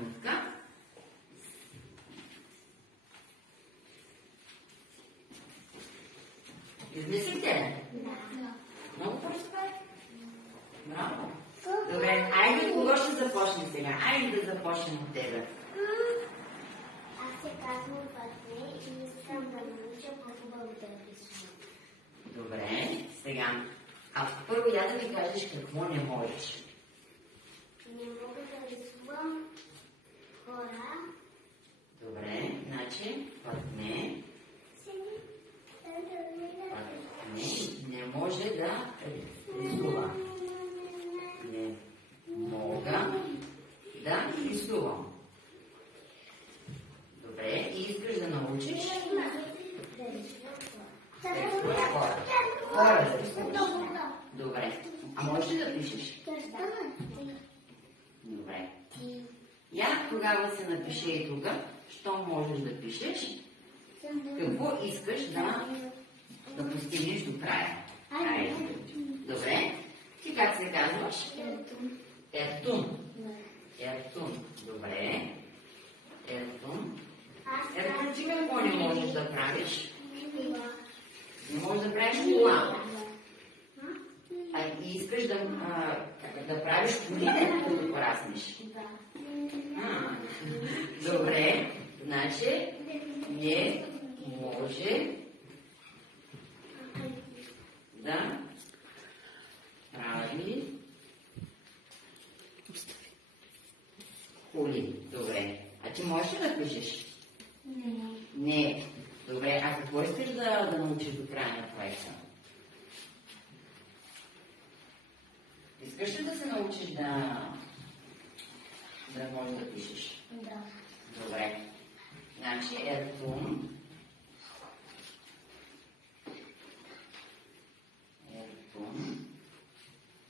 нутка. Измислите ли? Да. Много по-добре. Браво. Добре, айде кого ще започнем сега? Айде да започнем от тебе. Аз се казвам Патне и искам да науча по-хубаво да рисувам. Добре, сега. Първо я да ми кажеш какво не можеш. Не мога да рисувам хора. Добре, значи Патне не може да рисува. Не мога да рисувам. Добре, и искаш да научиш? Хора да рисуваш. Добре. А можеш ли да пишеш? Добре. Я тогава се напиши и тук, що можеш да пишеш, какво искаш да постигнеш до края. Добре. Ти как се казваш? Ертун. Ертун. Добре. Ертун. Ертун, ти какво не можеш да правиш? Не можеш да правиш кола. И искаш да правиш колите, като пораснеш. Добре. Значи не може да прави коли. Добре. А ти можеш ли да пишеш? Не. Добре. А какво искаш да научиш до края на това екзамен? Искаш ли да се научиш да можеш да пишеш? Да. Добре. Значи Ертун.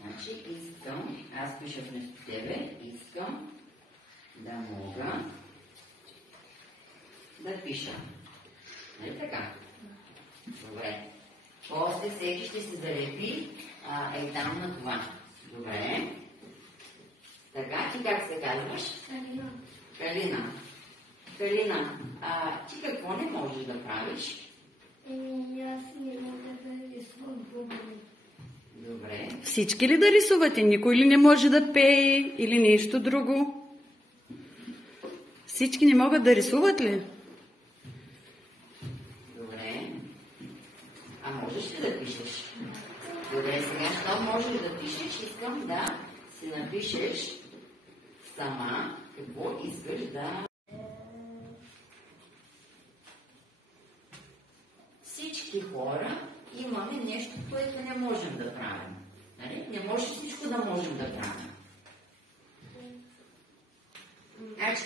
Значи искам, аз пиша вместо тебе, искам да мога да пиша. Нали така? Добре. После всеки ще се залепи там на това. Добре. Така, ти как се казваш? Калина. Калина. Калина, ти какво не можеш да правиш? Аз не мога да рисувам хубаво. Добре. Всички ли да рисувате? Никой ли не може да пее или нещо друго? Всички не могат да рисуват ли? Добре. А можеш ли да пишеш? Добре, сега, що можеш да пишеш, искам да си напишеш сама какво искаш да... Всички хора имаме нещо, което не можем да правим. Нали? Не може всичко да можем да правим. Значи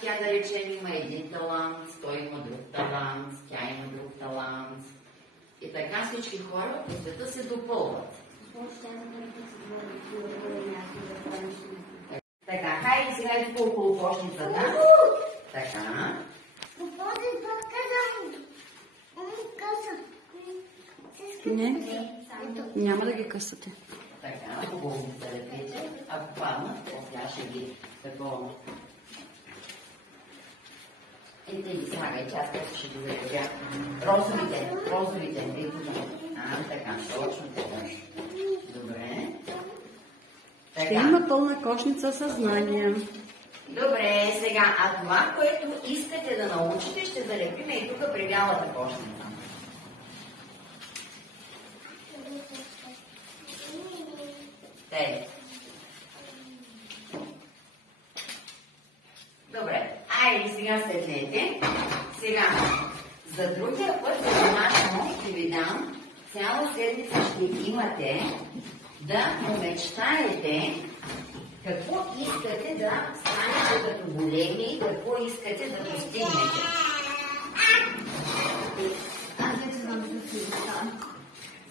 тя да речем има един талант, той има друг талант, тя има друг талант. И така всички хора по света се допълват. Така, хайде сега и тук около кошницата. Така. Не, няма да ги късате. Така, хубаво да лепите. Ако паднат, тя ще ги такова. Ето и слагай, че аз късно ще ги заребя. Розовите, видите. Така, точно така. Добре. Ще има пълна кошница съзнание. Добре, сега, а това, което искате да научите, ще залепим и тук при бялата кошница. Добре, айде сега седнете. Сега, за другия път за домашно ще ви дам, цяла седмица ще имате да помечтаете какво искате да станете като големи и какво искате да постигнете. Аз не знам за си.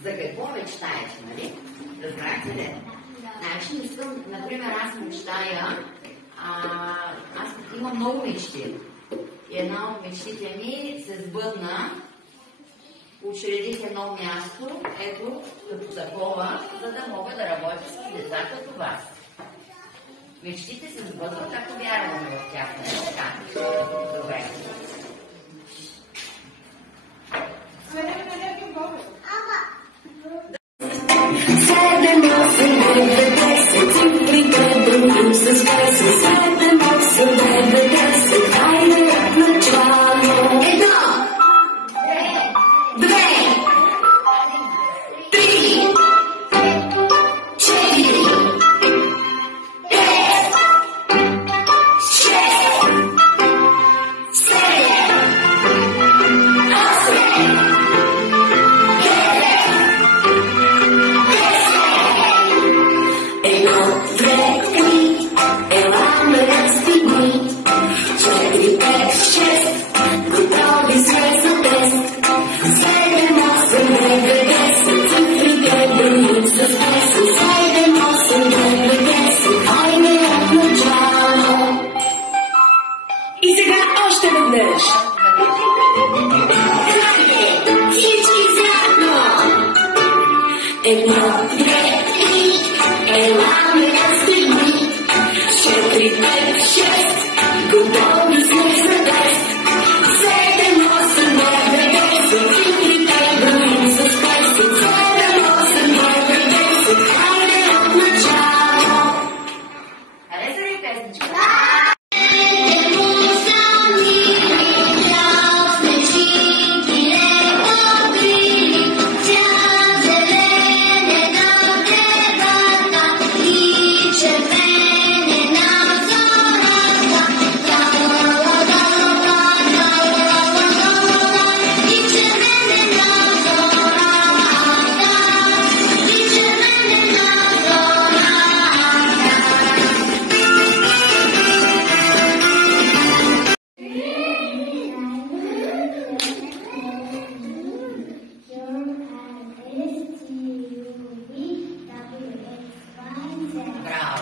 За какво мечтаете, нали? Разбрахте ли? Значи искам, например, аз мечтая, аз имам много мечти. И една от мечтите ми се сбъдна. Учредих едно място, ето, като такова, за да мога да работя с деца като вас. Мечтите се сбъдват, ако вярваме в тях. Така. Добре.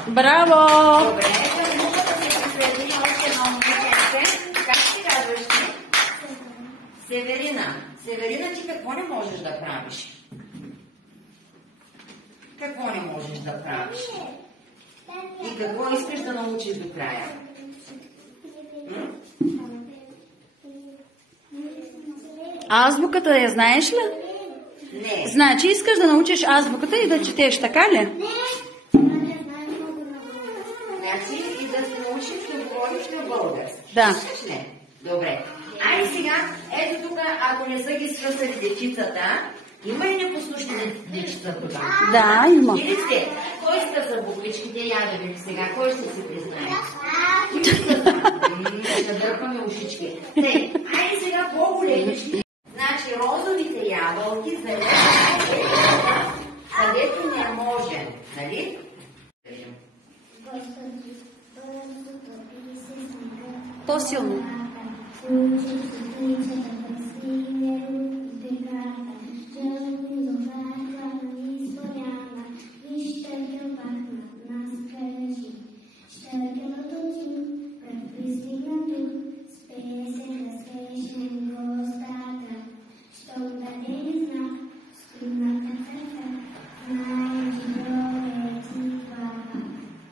Браво! Добре, към групата се присъедини още едно момиченце. Как ти казваш ти? Северина. Северина, ти какво не можеш да правиш? Какво не можеш да правиш? И какво искаш да научиш до края? Азбуката я знаеш ли? Не. Значи искаш да научиш азбуката и да четеш, така ли? Значи и да се научиш да говориш на български. Да. Искаш ли? Добре. Айде сега, ето тук, ако не са ги свързали дечицата, има ли непослушни дечица тук? Да, има. Или сте? Кой сте за буквичките? Я да видим сега. Кой ще се признае? Ще дърпаме ушички. Тъй, айде сега по-големички. Значи розовите ябълки, където не може. Нали? По-силно.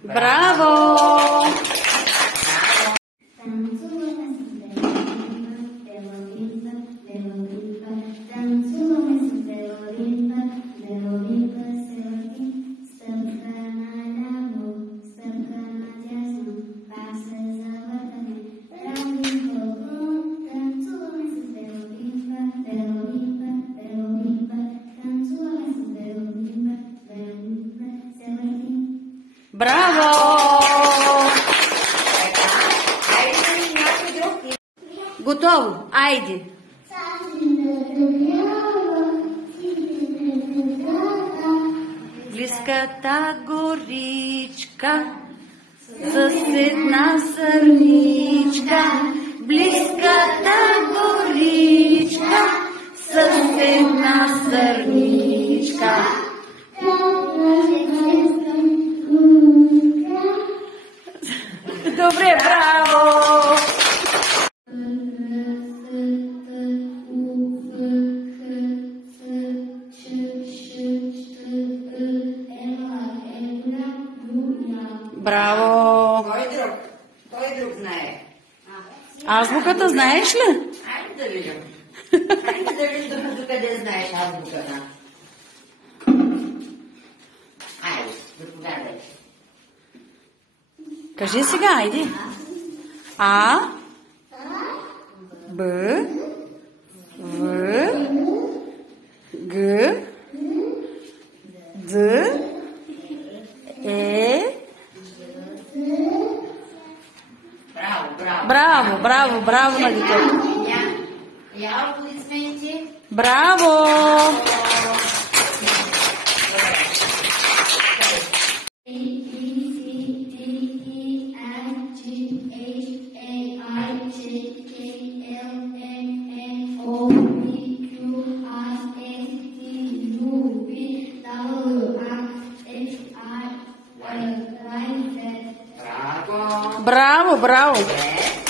Браво! Браво! Готово. Айде. Близката горичка, съседна сърничка, близката горичка, съседна сърничка. Добре, браво! Браво! Азбуката знаеш ли? Айде да видим. Айде да видим докъде знаеш азбуката. Айде, заповядай. Кажи сега, айди. А, Б, В, Г, Д, Е. Браво на детето. Я аплодисменти. Браво! Браво! Браво! Добре.